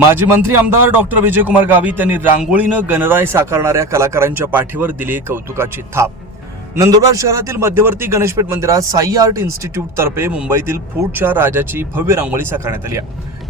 माजी मंत्री आमदार डॉक्टर विजयकुमार गावित यांनी रांगोळीनं गणराय साकारणाऱ्या कलाकारांच्या पाठीवर दिली कौतुकाची थाप. नंदुरबार शहरातील मध्यवर्ती गणेशपेठ मंदिरात साई आर्ट इन्स्टिट्यूट तर्फे मुंबईतील फूडच्या राजाची भव्य रांगोळी साकारण्यात आली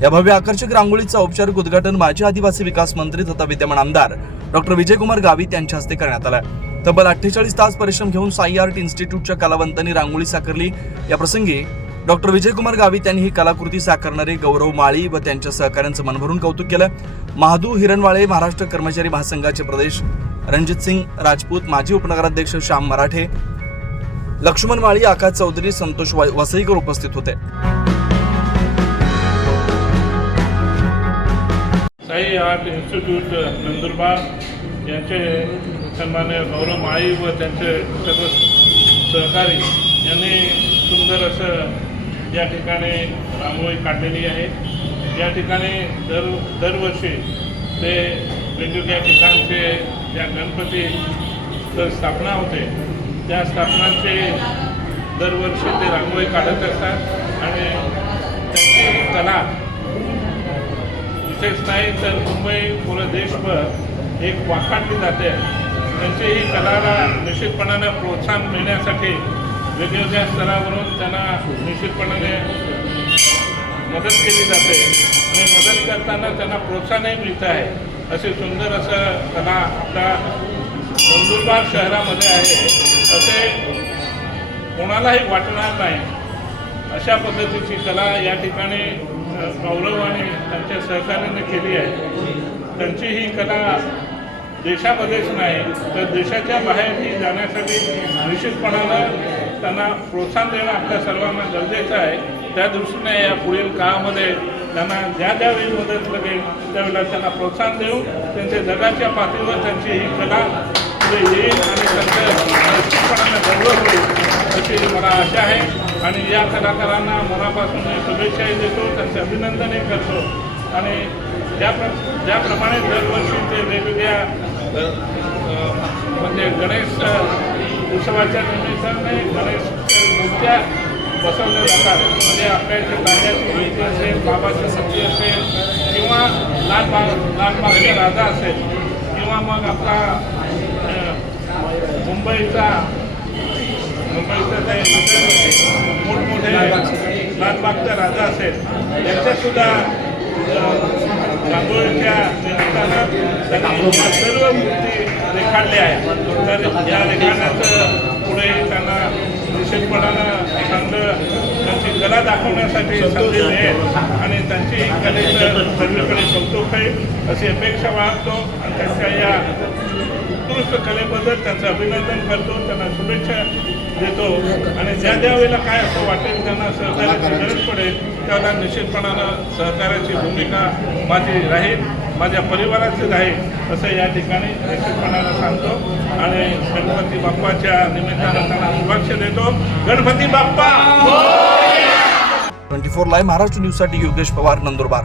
या भव्य आकर्षक रांगोळीचं औपचारिक उद्घाटन माजी आदिवासी विकास मंत्री तथा विद्यमान आमदार डॉक्टर विजयकुमार गावित यांच्या हस्ते करण्यात आलं तब्बल अठ्ठेचाळीस तास परिश्रम घेऊन साई आर्ट इन्स्टिट्यूटच्या कलावंतांनी रांगोळी साकारली. या प्रसंगी डॉक्टर विजयकुमार गावित यांनी ही कलाकृती साकारणारे गौरव माळी व त्यांच्या सहकाऱ्यांचं मनभरून कौतुक केलं. महादू हिरणवाळे महाराष्ट्र कर्मचारी महासंघाचे प्रदेश रणजित सिंग राजपूत माजी उपनगराध्यक्ष श्याम मराठे लक्ष्मण माळी आकाश चौधरी संतोष वसईकर उपस्थित होते. साई आर्ट इन्स्टिट्यूट नंदुरबार यांचे सन्मान्य गौरव माळी व त्यांचे सर्व सहकारी यांनी सुंदर असं या ठिकाणी रांगोळी काढलेली आहे या ठिकाणी दर दरवर्षी ते वेगवेगळ्या ठिकाणचे ज्या गणपती स्थापना होते त्या स्थापनांचे दरवर्षी ते रांगोळी काढत असतात आणि त्यांची कला विशेष नाही तर मुंबई पूर्ण देशभर एक वाखाणली जाते. त्यांची ही कलाला निश्चितपणानं प्रोत्साहन मिळण्यासाठी वेगवेगळ्या स्तरावरून त्यांना निश्चितपणाने मदत केली जाते आणि मदत करताना त्यांना प्रोत्साहनही मिळतं आहे. असे सुंदर असं कला आपल्या नंदुरबार शहरामध्ये आहे. असे कोणालाही वाटणार नाही. अशा पद्धतीची कला या ठिकाणी अ, गौरव आणि त्यांच्या सहकार्याने केली आहे. त्यांची ही कला देशामध्येच नाही तर देशाच्या बाहेरही जाण्यासाठी निश्चितपणानं त्यांना प्रोत्साहन देणं आपल्या सर्वांना गरजेचं आहे. त्या दृष्टीने या पुढील काळामध्ये त्यांना ज्या ज्यावेळी मदत लागेल त्यावेळेला त्यांना प्रोत्साहन देऊन त्यांच्या जगाच्या पातळीवर त्यांची ही कला पुढे येईल आणि त्यांच्या निश्चितपणानं गौरव होईल अशी मला आशा आहे. आणि या कलाकारांना मनापासून शुभेच्छाही देतो त्यांचे अभिनंदनही करतो. आणि ज्या प्र ज्याप्रमाणे दरवर्षी ते वेगवेगळ्या म्हणजे गणेश उत्सवाच्या निमित्ताने गणेश मूर्त्या बसवल्या जातात. म्हणजे आपल्या इथे राजाची माहिती असेल बाबाची मूर्ती असेल किंवा लालबाग लालबागचा राजा असेल किंवा मग आपला मुंबईचा मुंबईचा ते मोठमोठे लालबागचा राजा असेल यांच्यासुद्धा रांगोळीच्या निमित्तानं त्यांनी सर्व मूर्ती रेखाडल्या आहेत. तर या रेखाडण्याचं पुढे त्यांना निश्चितपणानं चांगलं त्यांची कला दाखवण्यासाठी संधी मिळेल आणि त्यांची कलेचं सर्वीकडे कौतुक आहे अशी अपेक्षा बाळगतो आणि त्यांच्या या उत्कृष्ट कलेबद्दल त्यांचं अभिनंदन करतो त्यांना शुभेच्छा देतो आणि ज्या ज्या वेळेला काय असं वाटेल त्यांना सहकार्याची गरज पडेल त्यावेळेला निश्चितपणानं सहकार्याची भूमिका माझी राहील माझ्या परिवाराचेच आहे असं या ठिकाणी निश्चितपणानं सांगतो. आणि गणपती बाप्पाच्या निमित्तानं त्यांना शुभेच्छा देतो. Ganpati Bappa! Twenty four live Maharashtra न्यूजसाठी योगेश पवार नंदुरबार.